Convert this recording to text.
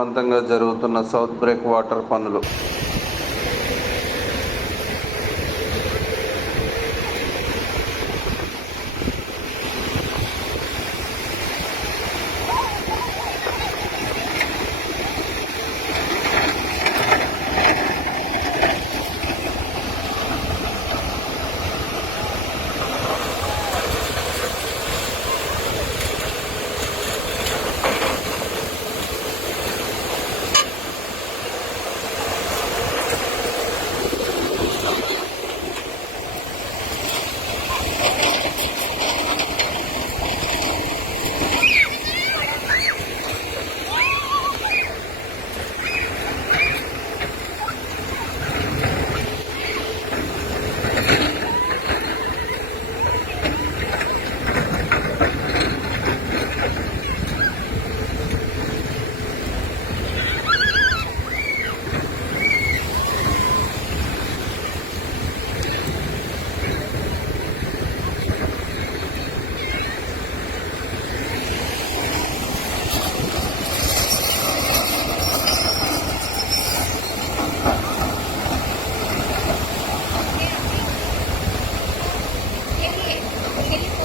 వేగవంతంగా జరుగుతున్న south break water పనులు. Thank you.